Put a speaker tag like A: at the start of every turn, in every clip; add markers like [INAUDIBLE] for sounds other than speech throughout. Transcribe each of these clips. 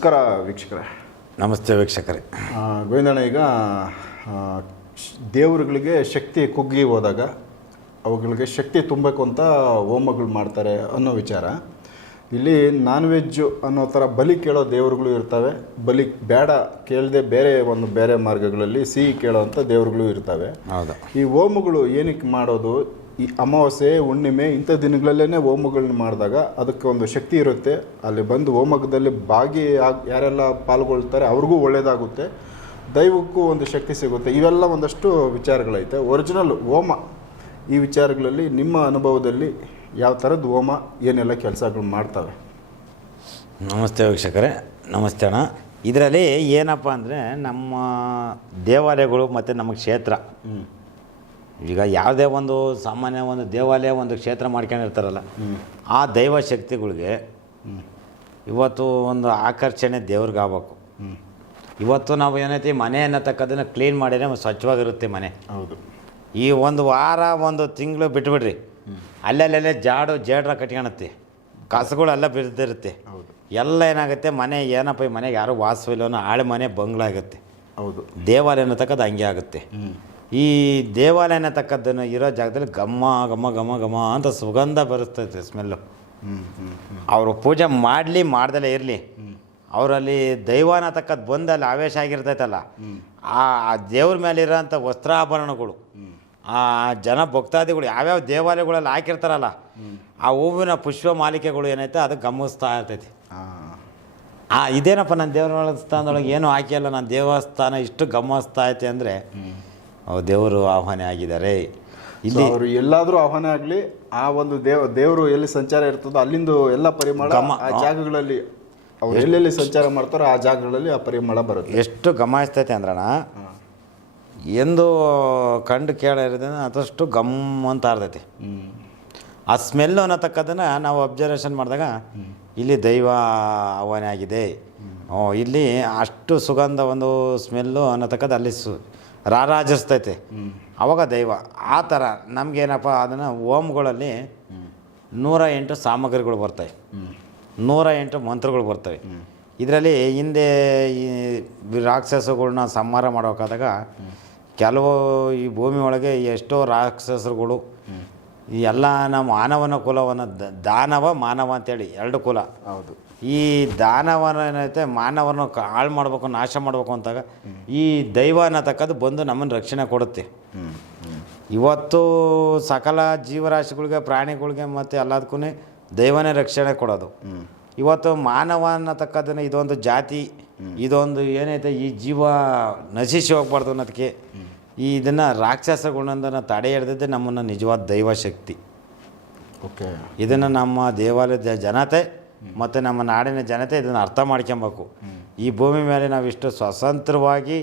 A: ನಮಸ್ಕಾರ ವೀಕ್ಷಕರೇ.
B: ನಮಸ್ತೆ ವೀಕ್ಷಕರೇ.
A: ಗೋವಿಂದಣ್ಣ ಈಗ ದೇವರುಗಳಿಗೆ ಶಕ್ತಿ ಕುಗ್ಗಿ ಹೋದಾಗ ಅವುಗಳಿಗೆ ಶಕ್ತಿ ತುಂಬಬೇಕು ಅಂತ ಹೋಮಗಳು ಮಾಡ್ತಾರೆ ಅನ್ನೋ ವಿಚಾರ. ಇಲ್ಲಿ ನಾನ್ ವೆಜ್ಜು ಅನ್ನೋ ಥರ ಬಲಿ ಕೇಳೋ ದೇವರುಗಳು ಇರ್ತವೆ ಬಲಿ ಬೇಡ ಕೇಳದೆ ಬೇರೆ ಒಂದು ಬೇರೆ ಮಾರ್ಗಗಳಲ್ಲಿ ಸಿಹಿ ಕೇಳೋವಂಥ ದೇವರುಗಳು ಇರ್ತವೆ.
B: ಹೌದು.
A: ಈ ಹೋಮಗಳು ಏನಕ್ಕೆ ಮಾಡೋದು? ಈ ಅಮಾವಾಸ್ಯೆ ಹುಣ್ಣಿಮೆ ಇಂಥ ದಿನಗಳಲ್ಲೇ ಹೋಮಗಳನ್ನ ಮಾಡಿದಾಗ ಅದಕ್ಕೆ ಒಂದು ಶಕ್ತಿ ಇರುತ್ತೆ. ಅಲ್ಲಿ ಬಂದು ಹೋಮದಲ್ಲಿ ಭಾಗಿ ಆಗ್ ಯಾರೆಲ್ಲ ಪಾಲ್ಗೊಳ್ತಾರೆ ಅವ್ರಿಗೂ ಒಳ್ಳೆಯದಾಗುತ್ತೆ ದೈವಕ್ಕೂ ಒಂದು ಶಕ್ತಿ ಸಿಗುತ್ತೆ. ಇವೆಲ್ಲ ಒಂದಷ್ಟು ವಿಚಾರಗಳೈತೆ. ಒರಿಜಿನಲ್ ಹೋಮ. ಈ ವಿಚಾರಗಳಲ್ಲಿ ನಿಮ್ಮ ಅನುಭವದಲ್ಲಿ ಯಾವ ಥರದ್ದು ಹೋಮ ಏನೆಲ್ಲ ಕೆಲಸಗಳು ಮಾಡ್ತವೆ?
B: ನಮಸ್ತೆ ವೀಕ್ಷಕರೇ. ನಮಸ್ತೆ ಅಣ್ಣ. ಇದರಲ್ಲಿ ಏನಪ್ಪ ಅಂದರೆ ನಮ್ಮ ದೇವಾಲಯಗಳು ಮತ್ತು ನಮ್ಮ ಕ್ಷೇತ್ರ. ಈಗ ಯಾವುದೇ ಒಂದು ಸಾಮಾನ್ಯ ಒಂದು ದೇವಾಲಯ ಒಂದು ಕ್ಷೇತ್ರ ಮಾಡ್ಕೊಂಡಿರ್ತಾರಲ್ಲ ಆ ದೈವ ಶಕ್ತಿಗಳಿಗೆ ಇವತ್ತು ಒಂದು ಆಕರ್ಷಣೆ ದೇವ್ರಿಗೆ ಆಗ್ಬೇಕು ಇವತ್ತು ನಾವು ಏನೈತಿ ಮನೆ ಅನ್ನತಕ್ಕದನ್ನು ಕ್ಲೀನ್ ಮಾಡಿದ್ರೆ ಸ್ವಚ್ಛವಾಗಿರುತ್ತೆ ಮನೆ.
A: ಹೌದು.
B: ಈ ಒಂದು ವಾರ ಒಂದು ತಿಂಗಳು ಬಿಟ್ಬಿಡ್ರಿ. ಅಲ್ಲಲ್ಲೇ ಜಾಡು ಜೇಡ್ರ ಕಟ್ಕೊಳತ್ತೆ ಕಸಗಳೆಲ್ಲ ಬಿದ್ದಿರುತ್ತೆ
A: ಹೌದು.
B: ಎಲ್ಲ ಏನಾಗುತ್ತೆ ಮನೆ ಏನಪ್ಪ ಈ ಮನೆಗೆ ಯಾರು ವಾಸವಿಲ್ಲ ಆಳೆ ಮನೆ ಬಂಗ್ಲ ಆಗುತ್ತೆ
A: ಹೌದು.
B: ದೇವಾಲಯ ಅನ್ನತಕ್ಕದ್ದು ಹಂಗೆ ಆಗುತ್ತೆ. ಈ ದೇವಾಲಯನ ತಕ್ಕದ್ದನ್ನು ಇರೋ ಜಾಗದಲ್ಲಿ ಘಮ ಘಮ ಘಮ ಘಮ ಅಂತ ಸುಗಂಧ ಬರುತ್ತೈತೆ ಸ್ಮೆಲ್ಲು ಅವರು ಪೂಜೆ ಮಾಡಲಿ ಮಾಡ್ದಲೇ ಇರಲಿ. ಅವರಲ್ಲಿ ದೈವನ ತಕ್ಕದ್ದು ಬಂದಲ್ಲಿ ಆವೇಶ ಆಗಿರ್ತೈತಲ್ಲ. ಆ ಆ ದೇವ್ರ ಮೇಲೆ ಇರೋಂಥ ವಸ್ತ್ರಾಭರಣಗಳು ಆ ಜನ ಭಕ್ತಾದಿಗಳು ಯಾವ್ಯಾವ ದೇವಾಲಯಗಳಲ್ಲಿ ಹಾಕಿರ್ತಾರಲ್ಲ ಆ ಹೂವಿನ ಪುಷ್ಪ ಮಾಲಿಕೆಗಳು ಏನೈತೆ ಅದು ಗಮನಿಸ್ತಾ ಇರ್ತೈತಿ. ಆ ಇದೇನಪ್ಪ ನನ್ನ ದೇವರ ಸ್ಥಾನದೊಳಗೆ ಏನು ಹಾಕಿಯಲ್ಲ ನನ್ನ ದೇವಸ್ಥಾನ ಇಷ್ಟು ಗಮನಿಸ್ತಾ ಐತೆ ಅಂದರೆ ದೇವರು ಆಹ್ವಾನ ಆಗಿದ್ದಾರೆ. ಇಲ್ಲಿ
A: ಅವರು ಎಲ್ಲಾದರೂ ಆಹ್ವಾನ ಆಗಲಿ ಆ ಒಂದು ದೇವ ದೇವರು ಎಲ್ಲಿ ಸಂಚಾರ ಇರ್ತದೋ ಅಲ್ಲಿಂದ ಎಲ್ಲ ಪರಿಮಳ ಆ ಜಾಗಗಳಲ್ಲಿ ಅವ್ರು ಎಲ್ಲೆಲ್ಲಿ ಸಂಚಾರ ಮಾಡ್ತಾರೋ ಆ ಜಾಗಗಳಲ್ಲಿ ಆ ಪರಿಮಳ ಬರುತ್ತೆ.
B: ಎಷ್ಟು ಗಮನಿಸ್ತೈತೆ ಅಂದ್ರಣ ಎಂದು ಕಂಡು ಕೇಳಿರೋದನ್ನ ಅದಷ್ಟು ಗಮ್ ಅಂತ ಆರ್ತೈತಿ. ಆ ಸ್ಮೆಲ್ಲು ಅನ್ನತಕ್ಕದನ್ನು ನಾವು ಅಬ್ಸರ್ವೇಷನ್ ಮಾಡಿದಾಗ ಇಲ್ಲಿ ದೈವ ಆಹ್ವಾನ ಆಗಿದೆ. ಓ ಇಲ್ಲಿ ಅಷ್ಟು ಸುಗಂಧ ಒಂದು ಸ್ಮೆಲ್ಲು ಅನ್ನತಕ್ಕದ್ದು ಅಲ್ಲಿ ಸು ರಾರಾಜಿಸ್ತೈತೆ. ಅವಾಗ ದೈವ, ಆ ಥರ ನಮಗೇನಪ್ಪ ಅದನ್ನು ಓಮ್ಗಳಲ್ಲಿ ನೂರ ಎಂಟು ಸಾಮಗ್ರಿಗಳು ಬರ್ತವೆ. ನೂರ ಎಂಟು ಮಂತ್ರಗಳು ಬರ್ತವೆ. ಇದರಲ್ಲಿ ಹಿಂದೆ ಈ ರಾಕ್ಷಸಗಳನ್ನ ಸಂಹಾರ ಮಾಡೋಕ್ಕಾದಾಗ ಕೆಲವು ಈ ಭೂಮಿ ಒಳಗೆ ಎಷ್ಟೋ ರಾಕ್ಷಸರುಗಳು ಎಲ್ಲ ನಮ್ಮ ಮಾನವನ ಕುಲವನ್ನು ದಾನವ, ಮಾನವ ಅಂತೇಳಿ ಎರಡು ಕುಲ.
A: ಹೌದು.
B: ಈ ದಾನವನ ಏನೈತೆ ಮಾನವನ ಹಾಳು ಮಾಡಬೇಕು ನಾಶ ಮಾಡಬೇಕು ಅಂತಾಗ ಈ ದೈವ ಅನ್ನತಕ್ಕದ್ದು ಬಂದು ನಮ್ಮನ್ನು ರಕ್ಷಣೆ ಕೊಡುತ್ತೆ. ಇವತ್ತು ಸಕಲ ಜೀವರಾಶಿಗಳಿಗೆ ಪ್ರಾಣಿಗಳಿಗೆ ಮತ್ತು ಎಲ್ಲದಕ್ಕೂ ದೈವನೇ ರಕ್ಷಣೆ ಕೊಡೋದು. ಇವತ್ತು ಮಾನವ ಅನ್ನತಕ್ಕದನ್ನು ಇದೊಂದು ಜಾತಿ ಇದೊಂದು ಏನೈತೆ ಈ ಜೀವ ನಶಿಸಿ ಹೋಗ್ಬಾರ್ದು ಅನ್ನೋದಕ್ಕೆ ಈ ಇದನ್ನು ರಾಕ್ಷಸಗಳನ್ನ ತಡೆ ಹಿಡ್ದಿದ್ದೆ ನಮ್ಮನ್ನು ನಿಜವಾದ ದೈವ ಶಕ್ತಿ.
A: ಓಕೆ
B: ಇದನ್ನು ನಮ್ಮ ದೇವಾಲಯದ ಜನತೆ ಮತ್ತು ನಮ್ಮ ನಾಡಿನ ಜನತೆ ಇದನ್ನು ಅರ್ಥ ಮಾಡ್ಕೊಬೇಕು. ಈ ಭೂಮಿ ಮೇಲೆ ನಾವು ಇಷ್ಟು ಸ್ವತಂತ್ರವಾಗಿ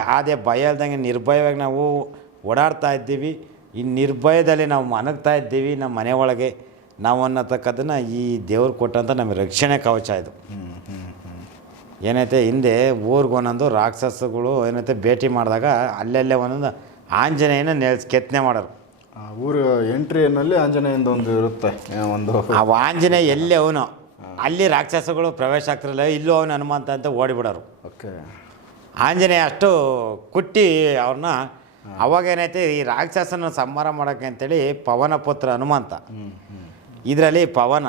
B: ಯಾವುದೇ ಭಯ ಇಲ್ದಂಗೆ ನಿರ್ಭಯವಾಗಿ ನಾವು ಓಡಾಡ್ತಾ ಇದ್ದೀವಿ. ಈ ನಿರ್ಭಯದಲ್ಲಿ ನಾವು ಮನಗ್ತಾ ಇದ್ದೀವಿ ನಮ್ಮ ಮನೆ ಒಳಗೆ. ನಾವು ಅನ್ನತಕ್ಕದನ್ನು ಈ ದೇವ್ರು ಕೊಟ್ಟಂಥ ನಮಗೆ ರಕ್ಷಣೆ ಕವಚ ಇದು. ಏನೈತೆ ಹಿಂದೆ ಊರಿಗೆ ಒಂದೊಂದು ರಾಕ್ಷಸಗಳು ಏನೈತೆ ಭೇಟಿ ಮಾಡಿದಾಗ ಅಲ್ಲಲ್ಲೇ ಒಂದೊಂದು ಆಂಜನೇಯನ ನೆಲ್ಸ್ ಕೆತ್ತನೆ ಮಾಡೋರು.
A: ಊರು ಎಂಟ್ರಿಯಲ್ಲಿ ಆಂಜನೇಯಂದು ಒಂದು ಇರುತ್ತೆ. ಒಂದು
B: ಆ ಆಂಜನೇಯ ಎಲ್ಲೇ ಅವನು? ಅಲ್ಲಿ ರಾಕ್ಷಸಗಳು ಪ್ರವೇಶ ಆಗ್ತಿರಲ್ಲ ಇಲ್ಲೂ ಅವನು ಹನುಮಂತ ಅಂತ ಓಡಿಬಿಡೋರು.
A: ಓಕೆ.
B: ಆಂಜನೇಯ ಅಷ್ಟು ಕುಟ್ಟಿ ಅವ್ರನ್ನ ಅವಾಗ ಏನೈತೆ ಈ ರಾಕ್ಷಸನ ಸಂಹಾರ ಮಾಡೋಕೆ ಅಂತೇಳಿ ಪವನ ಪುತ್ರ ಹನುಮಂತ. ಇದರಲ್ಲಿ ಪವನ.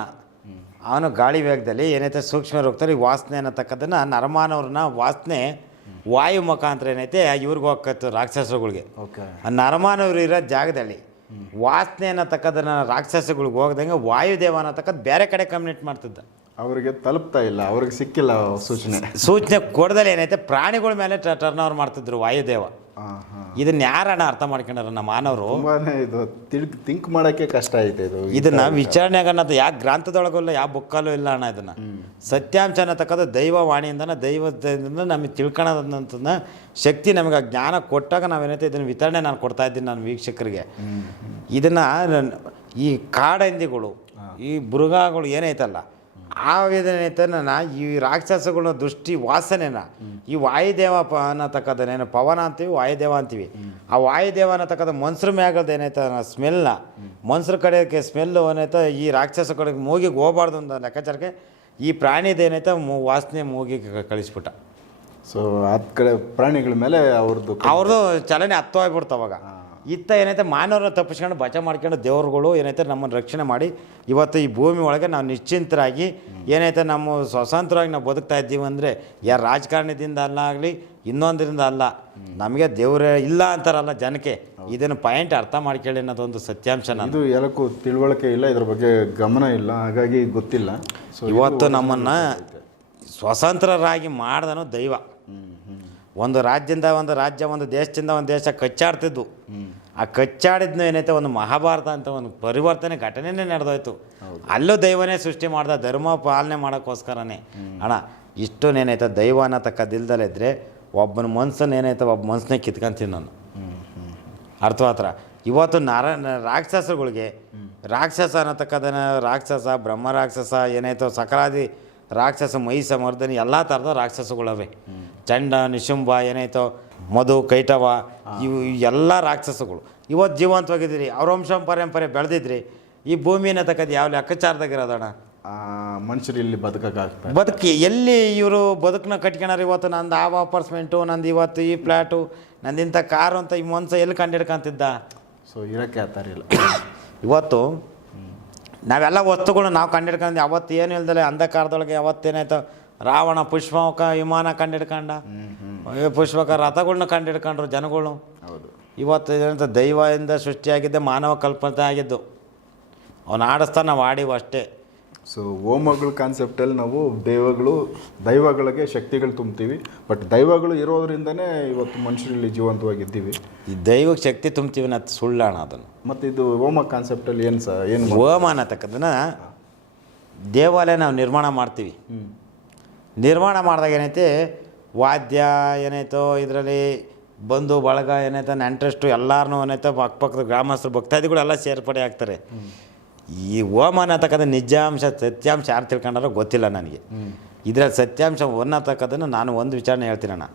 B: ಅವನು ಗಾಳಿ ವೇಗದಲ್ಲಿ ಏನೈತೆ ಸೂಕ್ಷ್ಮ ರೋಗದಲ್ಲಿ ವಾಸನೆ ಅನ್ನತಕ್ಕದನ್ನು ನರಮಾನವ್ರನ್ನ ವಾಸನೆ ವಾಯು ಮುಖಾಂತರ ಏನೈತೆ ಇವ್ರಿಗೆ ಹೋಗ್ತು ರಾಕ್ಷಸಗಳಿಗೆ.
A: ಓಕೆ.
B: ಆ ನರಮಾನವರು ಇರೋ ಜಾಗದಲ್ಲಿ ವಾಸನೆ ಅನ್ನತಕ್ಕದನ್ನ ರಾಕ್ಷಸಗಳಿಗೆ ಹೋಗ್ದಂಗೆ ವಾಯುದೇವ ಅನ್ನತಕ್ಕದ್ದು ಬೇರೆ ಕಡೆ ಕಮ್ಯುನಿಟ್ ಮಾಡ್ತಿದ್ದ.
A: ಅವರಿಗೆ ತಲುಪ್ತಾ ಇಲ್ಲ ಅವ್ರಿಗೆ ಸಿಕ್ಕಿಲ್ಲ ಸೂಚನೆ.
B: ಸೂಚನೆ ಕೊಡದಲ್ಲಿ ಏನೈತೆ ಪ್ರಾಣಿಗಳ ಮೇಲೆ ಟರ್ನ್ ಓವರ್ ಮಾಡ್ತಿದ್ರು ವಾಯುದೇವ. ಇದನ್ನ ಯಾರಣ ಅರ್ಥ ಮಾಡ್ಕೊಂಡಾರ ನಮ್ಮ ಮಾನವರು?
A: ತುಂಬಾನೇ ಇದು ತಿಳ್ಕ್ ತಿಂಕ್ ಮಾಡೋಕ್ಕೆ ಕಷ್ಟ ಐತೆ ಇದು
B: ಇದನ್ನ ವಿಚಾರಣೆಗೆ ಅನ್ನೋದು ಯಾವ ಗ್ರಂಥದೊಳಗೂ ಇಲ್ಲ ಯಾವ ಬುಕ್ಕಲ್ಲೂ ಇಲ್ಲ ಅಣ್ಣ ಇದನ್ನ. ಸತ್ಯಾಂಶ ಅನ್ನತಕ್ಕದ್ದು ದೈವ ವಾಣಿಯಿಂದನ ದೈವದಿಂದ ನಮಗೆ ತಿಳ್ಕೊಳ್ಳೋದಂತನ ಶಕ್ತಿ ನಮಗೆ ಆ ಜ್ಞಾನ ಕೊಟ್ಟಾಗ ನಾವೇನೈತೆ ಇದನ್ನ ವಿತರಣೆ ನಾನು ಕೊಡ್ತಾ ಇದ್ದೀನಿ ನಾನು ವೀಕ್ಷಕರಿಗೆ. ಇದನ್ನ ಈ ಕಾಡಂದಿಗಳು ಈ ಮೃಗಗಳು ಏನೈತಲ್ಲ ಆ ವೇದನೆತನ ಈ ರಾಕ್ಷಸಗಳ ದೃಷ್ಟಿ ವಾಸನೆನ ಈ ವಾಯುದೇವ ಪ ಅನ್ನತಕ್ಕದನ್ನೇನು ಪವನ ಅಂತೀವಿ ವಾಯುದೇವ ಅಂತೀವಿ. ಆ ವಾಯುದೇವ ಅನ್ನತಕ್ಕದ ಮನ್ಸ್ರ ಮ್ಯಾಗದ ಏನೈತ ಸ್ಮೆಲ್ನ ಮನ್ಸ್ರ ಕಡೆಗೆ ಸ್ಮೆಲ್ ಏನೈತ ಈ ರಾಕ್ಷಸ ಕಡೆಗೆ ಮೂಗಿಗೆ ಹೋಗ್ಬಾರ್ದು ಅಂತ ಲೆಕ್ಕಾಚಾರಕ್ಕೆ ಈ ಪ್ರಾಣಿದೇನೈತೆ ಮೂ ವಾಸನೆ ಮೂಗಿಗೆ ಕಳಿಸ್ಬಿಟ್ಟ.
A: ಸೊ ಅದ್ ಕಡೆ ಪ್ರಾಣಿಗಳ ಮೇಲೆ ಅವ್ರದ್ದು
B: ಅವ್ರದ್ದು ಚಲನೆ ಹತ್ತೋಗ್ಬಿಡ್ತು ಅವಾಗ. ಇತ್ತ ಏನೈತೆ ಮಾನವರನ್ನ ತಪ್ಪಿಸ್ಕೊಂಡು ಬಚ ಮಾಡ್ಕೊಂಡು ದೇವ್ರುಗಳು ಏನೈತೆ ನಮ್ಮನ್ನು ರಕ್ಷಣೆ ಮಾಡಿ ಇವತ್ತು ಈ ಭೂಮಿ ಒಳಗೆ ನಾವು ನಿಶ್ಚಿಂತರಾಗಿ ಏನೈತೆ ನಮ್ಮ ಸ್ವತಂತ್ರವಾಗಿ ನಾವು ಬದುಕ್ತಾ ಇದ್ದೀವಿ ಅಂದರೆ ಯಾರು ರಾಜಕಾರಣದಿಂದ ಅಲ್ಲ ಆಗಲಿ ಇನ್ನೊಂದರಿಂದ ಅಲ್ಲ. ನಮಗೆ ದೇವರೇ ಇಲ್ಲ ಅಂತಾರಲ್ಲ ಜನಕ್ಕೆ. ಇದನ್ನು ಪಾಯಿಂಟ್ ಅರ್ಥ ಮಾಡ್ಕೊಳ್ಳಿ ಅನ್ನೋದೊಂದು ಸತ್ಯಾಂಶ ನಾನು.
A: ಇದು ಎಲ್ಲಕ್ಕೂ ತಿಳುವಳಿಕೆ ಇಲ್ಲ ಇದ್ರ ಬಗ್ಗೆ ಗಮನ ಇಲ್ಲ ಹಾಗಾಗಿ ಗೊತ್ತಿಲ್ಲ. ಸೊ
B: ಇವತ್ತು ನಮ್ಮನ್ನು ಸ್ವತಂತ್ರರಾಗಿ ಮಾಡ್ದನು ದೈವ. ಒಂದು ರಾಜ್ಯದಿಂದ ಒಂದು ರಾಜ್ಯ ಒಂದು ದೇಶದಿಂದ ಒಂದು ದೇಶ ಕಚ್ಚಾಡ್ತಿದ್ದು ಆ ಕಚ್ಚಾಡಿದ್ನ ಏನೈತೆ ಒಂದು ಮಹಾಭಾರತ ಅಂತ ಒಂದು ಪರಿವರ್ತನೆ ಘಟನೆನೇ ನಡೆದೋಯ್ತು. ಅಲ್ಲೂ ದೈವನೇ ಸೃಷ್ಟಿ ಮಾಡ್ದ ಧರ್ಮ ಪಾಲನೆ ಮಾಡೋಕ್ಕೋಸ್ಕರನೇ. ಅಣ್ಣ ಇಷ್ಟು ನೇನೈತೆ ದೈವ ಅನ್ನತಕ್ಕದ್ದಿಲ್ದಲೇ ಇದ್ದರೆ ಒಬ್ಬನ ಮನ್ಸನ್ನು ಏನೈತೆ ಒಬ್ಬ ಮನ್ಸನ್ನೇ ಕಿತ್ಕೊಂತೀನಿ ನಾನು. ಅರ್ಥವಾತ್ರ? ಇವತ್ತು ನರ ರಾಕ್ಷಸಗಳಿಗೆ ರಾಕ್ಷಸ ಅನ್ನತಕ್ಕದನ್ನ ರಾಕ್ಷಸ ಬ್ರಹ್ಮ ರಾಕ್ಷಸ ಏನಾಯ್ತೋ ಸಕಲಾದಿ ರಾಕ್ಷಸ ಮೈ ಸಮರ್ಧನೆ ಎಲ್ಲ ಥರದ ರಾಕ್ಷಸಗಳವೆ. ಚಂಡ ನಿಶುಂಭ ಏನಾಯ್ತೋ ಮಧು ಕೈಟವ ಇವು ಎಲ್ಲ ರಾಕ್ಷಸಗಳು. ಇವತ್ತು ಜೀವಂತವಾಗಿದ್ದೀರಿ ಅವ್ರ ವಂಶ ಪರಂಪರೆ ಬೆಳೆದಿದ್ರಿ ಈ ಭೂಮಿ ತಕ್ಕದ್ದು ಯಾವ ಲೆಕ್ಕಾಚಾರದಾಗಿರೋದಣ್ಣ?
A: ಮನುಷ್ಯರು ಇಲ್ಲಿ ಬದುಕಕ್ಕೆ
B: ಬದುಕಿ ಎಲ್ಲಿ ಇವರು ಬದುಕನ್ನ ಕಟ್ಕೊಳಾರ ಇವತ್ತು ನಂದು ಆ ಅಪಾರ್ಟ್ಮೆಂಟು ನಂದು ಇವತ್ತು ಈ ಫ್ಲ್ಯಾಟು ನಂದಿಂಥ ಇಂಥ ಕಾರು ಅಂತ ಈ ಮನ್ಸ ಎಲ್ಲಿ ಕಂಡಿಡ್ಕೊಂತಿದ್ದ?
A: ಸೊ ಇರಕ್ಕೆ ಆತಾರಿಲ್ಲ [COUGHS]
B: ಇವತ್ತು ನಾವೆಲ್ಲ ವಸ್ತುಗಳು ನಾವು ಕಂಡಿಡ್ಕೊಂಡು ಅವತ್ತು ಏನು ಇಲ್ದಲೆ ಅಂಧಕಾರದೊಳಗೆ ಅವತ್ತೇನಾಯ್ತು ರಾವಣ ಪುಷ್ಪಕ ವಿಮಾನ ಕಂಡಿಡ್ಕೊಂಡ. ಪುಷ್ಪಕ ರಥಗಳನ್ನ ಕಂಡಿಡ್ಕೊಂಡ್ರು ಜನಗಳು.
A: ಹೌದು.
B: ಇವತ್ತು ಏನಂತ ದೈವದಿಂದ ಸೃಷ್ಟಿಯಾಗಿದ್ದೆ ಮಾನವ ಕಲ್ಪನೆ ಆಗಿದ್ದು. ಅವನು ಆಡಿಸ್ತಾ ನಾವು ಆಡಿವು ಅಷ್ಟೇ
A: ಸೊ ಹೋಮಗಳ ಕಾನ್ಸೆಪ್ಟಲ್ಲಿ ನಾವು ದೈವಗಳು ದೈವಗಳಿಗೆ ಶಕ್ತಿಗಳು ತುಂಬ್ತೀವಿ. ಬಟ್ ದೈವಗಳು ಇರೋದ್ರಿಂದನೇ ಇವತ್ತು ಮನುಷ್ಯರಲ್ಲಿ ಜೀವಂತವಾಗಿದ್ದೀವಿ.
B: ಈ ದೈವಕ್ಕೆ ಶಕ್ತಿ ತುಂಬ್ತೀವಿ ಅನ್ನೋದು ಸುಳ್ಳಾಣ ಅದನ್ನು.
A: ಮತ್ತು ಇದು ಹೋಮ ಕಾನ್ಸೆಪ್ಟಲ್ಲಿ ಏನು ಸಹ ಏನು
B: ಹೋಮ ಅನ್ನತಕ್ಕದನ್ನ ದೇವಾಲಯ ನಾವು ನಿರ್ಮಾಣ ಮಾಡ್ತೀವಿ. ನಿರ್ಮಾಣ ಮಾಡಿದಾಗ ಏನೈತಿ? ವಾದ್ಯ ಏನೈತೋ ಇದರಲ್ಲಿ ಬಂಧು, ಬಳಗ ಏನಾಯ್ತು ನೆಂಟ್ರಷ್ಟು ಎಲ್ಲಾರನ್ನೂ ಏನಾಯ್ತು ಅಕ್ಕಪಕ್ಕದ ಗ್ರಾಮಸ್ಥರು, ಭಕ್ತಾದಿಗಳು ಎಲ್ಲ ಸೇರ್ಪಡೆ ಆಗ್ತಾರೆ. ಈ ಹೋಮ ಅನ್ನತಕ್ಕಂಥ ನಿಜಾಂಶ, ಸತ್ಯಾಂಶ ಯಾರು ತಿಳ್ಕೊಂಡಾರೋ ಗೊತ್ತಿಲ್ಲ ನನಗೆ. ಇದರಲ್ಲಿ ಸತ್ಯಾಂಶ ಅನ್ನತಕ್ಕದನ್ನು ನಾನು ಒಂದು ವಿಚಾರಣೆ ಹೇಳ್ತೀನಣ್ಣ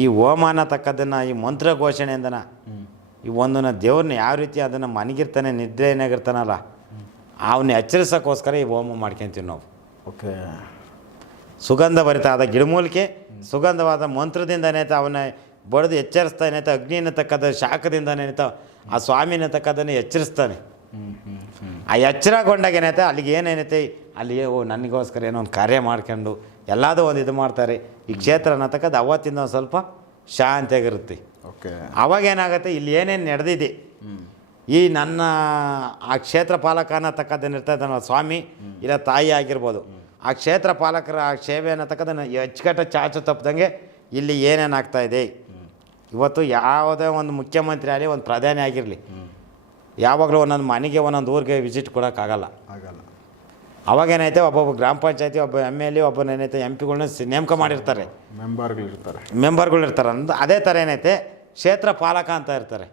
B: ಈ ಹೋಮ ಅನ್ನತಕ್ಕದನ್ನು ಈ ಮಂತ್ರ ಘೋಷಣೆಯಿಂದನ, ಈ ಒಂದನ್ನು ದೇವ್ರನ್ನ ಯಾವ ರೀತಿ ಅದನ್ನು ಮನಗಿರ್ತಾನೆ ನಿದ್ರೆಯನ್ನಾಗಿರ್ತಾನಲ್ಲ ಅವನ್ನ ಎಚ್ಚರಿಸೋಕ್ಕೋಸ್ಕರ ಈ ಹೋಮ ಮಾಡ್ಕೊತೀವಿ ನಾವು.
A: ಓಕೆ.
B: ಸುಗಂಧ ಭರಿತಾದ ಗಿಡಮೂಲಿಕೆ ಸುಗಂಧವಾದ ಮಂತ್ರದಿಂದ ಏನಾಯ್ತು ಅವನ ಬಡಿದು ಎಚ್ಚರಿಸ್ತಾ ಏನಾಯ್ತು ಅಗ್ನಿ ಅನ್ನತಕ್ಕದ ಶಾಖದಿಂದ ಏನಾಯ್ತು ಆ ಸ್ವಾಮಿ ಅನ್ನತಕ್ಕದನ್ನು ಎಚ್ಚರಿಸ್ತಾನೆ. ಆ ಎಚ್ಚರಗೊಂಡಾಗ ಏನಾಯ್ತು ಅಲ್ಲಿಗೆ ಏನೇನೈತೆ ಅಲ್ಲಿ ಓ ನನಗೋಸ್ಕರ ಏನೋ ಒಂದು ಕಾರ್ಯ ಮಾಡ್ಕೊಂಡು ಎಲ್ಲದೂ ಒಂದು ಇದು ಮಾಡ್ತಾರೆ. ಈ ಕ್ಷೇತ್ರ ಅನ್ನತಕ್ಕದ್ದು ಅವತ್ತಿಂದ ಒಂದು ಸ್ವಲ್ಪ ಶಾಂತಿಯಾಗಿರುತ್ತೆ.
A: ಓಕೆ.
B: ಅವಾಗ ಏನಾಗುತ್ತೆ ಇಲ್ಲಿ ಏನೇನು ನಡೆದಿದೆ ಈ ನನ್ನ ಆ ಕ್ಷೇತ್ರ ಪಾಲಕ ಅನ್ನತಕ್ಕದ್ದನ್ನು ಇರ್ತದನ್ನ ಸ್ವಾಮಿ ಇಲ್ಲ ತಾಯಿ ಆಗಿರ್ಬೋದು. ಆ ಕ್ಷೇತ್ರ ಪಾಲಕರ ಆ ಸೇವೆ ಅನ್ನತಕ್ಕದನ್ನು ಅಚ್ಚುಕಟ್ಟ ಚಾಚು ತಪ್ಪದಂಗೆ ಇಲ್ಲಿ ಏನೇನಾಗ್ತಾ ಇದೆ? ಇವತ್ತು ಯಾವುದೇ ಒಂದು ಮುಖ್ಯಮಂತ್ರಿ ಆಗಲಿ ಒಂದು ಪ್ರಧಾನಿ ಆಗಿರಲಿ ಯಾವಾಗಲೂ ಒಂದೊಂದು ಮನೆಗೆ ಒಂದೊಂದು ಊರಿಗೆ ವಿಸಿಟ್ ಕೊಡೋಕ್ಕಾಗಲ್ಲ.
A: ಆಗಲ್ಲ.
B: ಅವಾಗ ಏನೈತೆ ಒಬ್ಬೊಬ್ಬ ಗ್ರಾಮ ಪಂಚಾಯತಿ ಒಬ್ಬ ಎಂ ಎಲ್ ಎ ಒಬ್ಬನ ಏನೈತೆ ಎಂ ಪಿಗಳನ್ನ ನೇಮಕ ಮಾಡಿರ್ತಾರೆ.
A: ಮೆಂಬರ್ಗಳಿರ್ತಾರೆ.
B: ಮೆಂಬರ್ಗಳು ಇರ್ತಾರೆ. ಅಂದ್ ಅದೇ ಥರ ಏನೈತೆ ಕ್ಷೇತ್ರ ಪಾಲಕ ಅಂತ ಇರ್ತಾರೆ.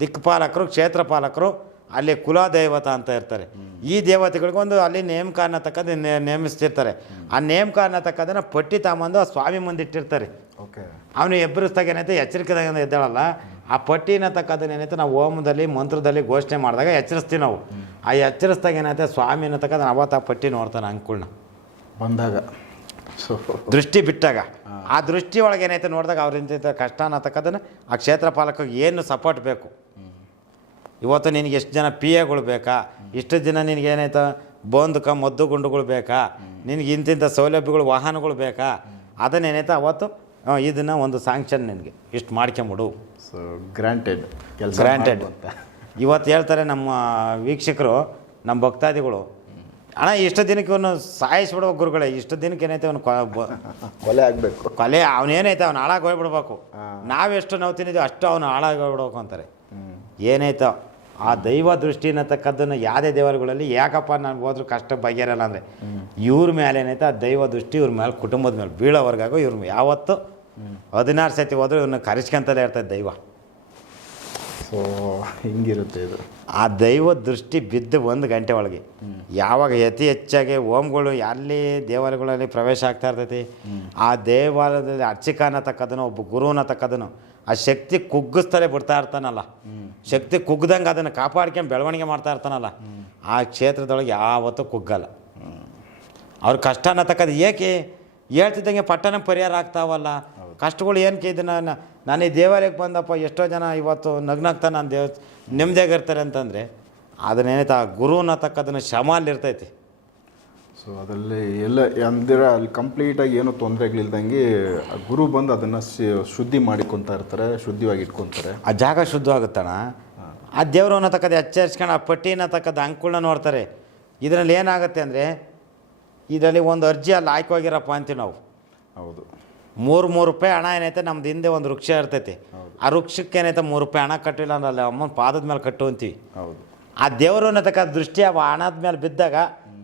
B: ದಿಕ್ಪಾಲಕರು ಕ್ಷೇತ್ರ ಪಾಲಕರು ಅಲ್ಲಿ ಕುಲದೇವತ ಅಂತ ಇರ್ತಾರೆ. ಈ ದೇವತೆಗಳಿಗೊಂದು ಅಲ್ಲಿ ನೇಮಕಾರನ ಅನ್ನತಕ್ಕದ್ದು ನೇ- ನೇಮಿಸ್ತಿರ್ತಾರೆ. ಆ ನೇಮಕ ಅನ್ನತಕ್ಕದನ್ನು ಪಟ್ಟಿ ತಗೊಂಬಂದು ಆ ಸ್ವಾಮಿ ಮುಂದೆ ಇಟ್ಟಿರ್ತಾರೆ.
A: ಓಕೆ.
B: ಅವನು ಎಬ್ಬರಿಸ್ದಾಗ ಏನೈತೆ ಎಚ್ಚರಿಕೆದಾಗ ಎದ್ದಾಳಲ್ಲ? ಆ ಪಟ್ಟಿನ ಅನ್ನತಕ್ಕದನ್ನ ಏನೈತೆ ನಾವು ಓಮದಲ್ಲಿ ಮಂತ್ರದಲ್ಲಿ ಘೋಷಣೆ ಮಾಡಿದಾಗ ಎಚ್ಚರಿಸ್ತೀವಿ ನಾವು. ಆ ಎಚ್ಚರಿಸ್ದಾಗ ಏನೈತೆ ಸ್ವಾಮಿ ಅನ್ನತಕ್ಕದನ್ನ ಅವತ್ತು ಆ ಪಟ್ಟಿ ನೋಡ್ತಾನೆ ಅಂಕುಳ್ನ.
A: ಬಂದಾಗ. ಸೊ
B: ದೃಷ್ಟಿ ಬಿಟ್ಟಾಗ. ಆ ದೃಷ್ಟಿ ಒಳಗೆ ಏನೈತೆ ನೋಡಿದಾಗ ಅವ್ರಿಂದ ಕಷ್ಟ ಅನ್ನತಕ್ಕದನ್ನು ಆ ಕ್ಷೇತ್ರ ಪಾಲಕರಿಗೆ ಏನು ಸಪೋರ್ಟ್ ಬೇಕು? ಇವತ್ತು ನಿನಗೆ ಎಷ್ಟು ಜನ ಪಿ ಎಗಳು ಬೇಕಾ? ಇಷ್ಟು ದಿನ ನಿನಗೆ ಏನಾಯ್ತು? ಬಂದುಕ ಮದ್ದು ಗುಂಡುಗಳು ಬೇಕಾ? ನಿನಗೆ ಇಂತಿಂಥ ಸೌಲಭ್ಯಗಳು ವಾಹನಗಳು ಬೇಕಾ? ಅದನ್ನೇನೈತೆ ಅವತ್ತು ಇದನ್ನು ಒಂದು ಸ್ಯಾಂಕ್ಷನ್ ನಿನಗೆ. ಇಷ್ಟು ಮಾಡ್ಕೊಂಬಿಡು.
A: ಸೊ ಗ್ರಾಂಟೆಡ್ ಕೆಲಸ
B: ಗ್ರಾಂಟೆಡ್ ಇವತ್ತು ಹೇಳ್ತಾರೆ ನಮ್ಮ ವೀಕ್ಷಕರು ನಮ್ಮ ಭಕ್ತಾದಿಗಳು ಅಣ್ಣ ಇಷ್ಟು ದಿನಕ್ಕೆ ಇವನು ಸಾಯಿಸ್ಬಿಡ್ಬೇಕು ಗುರುಗಳೇ. ಇಷ್ಟು ದಿನಕ್ಕೆ ಏನೈತೆ ಅವನು
A: ಕೊಲೆ ಆಗಬೇಕು.
B: ಕೊಲೆ ಅವನೇನೈತೆ ಅವ್ನು ಹಾಳಾಗಿ ಹೋಗ್ಬಿಡ್ಬೇಕು. ನಾವೆಷ್ಟು ನಾವು ತಿನ್ನಿದ್ದೀವಿ ಅಷ್ಟು ಅವನು ಹಾಳಾಗಿ ಹೋಗ್ಬಿಡ್ಬೇಕು ಅಂತಾರೆ. ಏನಾಯ್ತೋ? ಆ ದೈವ ದೃಷ್ಟಿ ಅನ್ನತಕ್ಕದ್ದನ್ನು ಯಾವುದೇ ದೇವರುಗಳಲ್ಲಿ ಯಾಕಪ್ಪ ನಾನು ಹೋದ್ರೂ ಕಷ್ಟ ಬಗೆಯರಲ್ಲ ಅಂದರೆ ಇವ್ರ ಮೇಲೆ ಏನೈತೆ? ಆ ದೈವ ದೃಷ್ಟಿ ಇವ್ರ ಮೇಲೆ ಕುಟುಂಬದ ಮೇಲೆ ಬೀಳೋವರೆಗಾಗೋ ಇವ್ರ ಯಾವತ್ತು ಹದಿನಾರು ಸತಿ ಹೋದ್ರೆ ಇವ್ರನ್ನ ಕರೆಸ್ಕೊಂತಲೇ ಇರ್ತದೆ ದೈವ.
A: ಸೊ ಹಿಂಗಿರುತ್ತೆ ಇದು.
B: ಆ ದೈವ ದೃಷ್ಟಿ ಬಿದ್ದು ಒಂದು ಗಂಟೆ ಒಳಗೆ. ಯಾವಾಗ ಅತಿ ಹೆಚ್ಚಾಗಿ ಓಮ್ಗಳು ಎಲ್ಲಿ ದೇವಾಲಯಗಳಲ್ಲಿ ಪ್ರವೇಶ ಆಗ್ತಾ ಇರ್ತೈತಿ. ಆ ದೇವಾಲಯದಲ್ಲಿ ಅರ್ಚಕ ಅನ್ನತಕ್ಕದನ್ನು ಒಬ್ಬ ಗುರು ಅನ್ನತಕ್ಕದನ್ನು ಆ ಶಕ್ತಿ ಕುಗ್ಗಿಸ್ತಲೇ ಬಿಡ್ತಾ ಇರ್ತಾನಲ್ಲ. ಶಕ್ತಿ ಕುಗ್ದಂಗೆ ಅದನ್ನು ಕಾಪಾಡ್ಕೊಂಡು ಬೆಳವಣಿಗೆ ಮಾಡ್ತಾ ಇರ್ತಾನಲ್ಲ. ಆ ಕ್ಷೇತ್ರದೊಳಗೆ ಯಾವತ್ತೂ ಕುಗ್ಗಲ್ಲ. ಅವ್ರ ಕಷ್ಟ ಅನ್ನತಕ್ಕದ್ದು ಏಕೆ? ಹೇಳ್ತಿದ್ದಂಗೆ ಪಟ್ಟಣ ಪರಿಹಾರ ಆಗ್ತಾವಲ್ಲ. ಕಷ್ಟಗಳು ಏನಕ್ಕೆ ಇದನ್ನು ನಾನು ಈ ದೇವಾಲಯಕ್ಕೆ ಬಂದಪ್ಪ, ಎಷ್ಟೋ ಜನ ಇವತ್ತು ನಗ್ನಾಗ್ತಾ ನಾನು ದೇವ ನೆಮ್ಮದಿಯಾಗಿರ್ತಾರೆ ಅಂತಂದರೆ ಅದನ್ನೇನೈತೆ ಆ ಗುರು ಅನ್ನತಕ್ಕದನ್ನು ಶ್ರಮ ಅಲ್ಲಿರ್ತೈತಿ
A: ಸೊ ಅದರಲ್ಲಿ ಎಲ್ಲ ಅಂದಿರ ಅಲ್ಲಿ ಕಂಪ್ಲೀಟಾಗಿ ಏನೂ ತೊಂದರೆಗಳಿಲ್ದಂಗೆ ಆ ಗುರು ಬಂದು ಅದನ್ನು ಶುದ್ಧಿ ಮಾಡಿಕೊತಾ ಇರ್ತಾರೆ ಶುದ್ಧಿವಾಗಿ ಇಟ್ಕೊತಾರೆ
B: ಆ ಜಾಗ ಶುದ್ಧವಾಗುತ್ತಣ್ಣ? ಆ ದೇವರು ಅನ್ನತಕ್ಕದ್ದು ಎಚ್ಚರಿಸ್ಕೊಂಡು ಆ ಪಟ್ಟಿ ಅನ್ನತಕ್ಕದ್ದು ಅಂಕುಳನ್ನ ನೋಡ್ತಾರೆ. ಇದರಲ್ಲಿ ಏನಾಗುತ್ತೆ ಅಂದರೆ ಇದರಲ್ಲಿ ಒಂದು ಅರ್ಜಿ ಅಲ್ಲಿ ಹಾಕೋಗಿರಪ್ಪ ಅಂತೀವಿ ನಾವು.
A: ಹೌದು.
B: ಮೂರು ಮೂರು ರೂಪಾಯಿ ಹಣ ಏನೈತೆ ನಮ್ದು ಹಿಂದೆ ಒಂದು ವೃಕ್ಷ ಇರ್ತೈತಿ. ಆ ವೃಕ್ಷಕ್ಕೆ ಏನೈತೆ ಮೂರು ರೂಪಾಯಿ ಹಣ ಕಟ್ಟಿಲ್ಲ ಅಂದ್ರೆ ಅಲ್ಲಿ ಅಮ್ಮನ ಪಾದದ ಮೇಲೆ ಕಟ್ಟು ಅಂತೀವಿ
A: ಹೌದು.
B: ಆ ದೇವರು ಅನ್ನತಕ್ಕ ದೃಷ್ಟಿ ಆ ಹಣದ ಮೇಲೆ ಬಿದ್ದಾಗ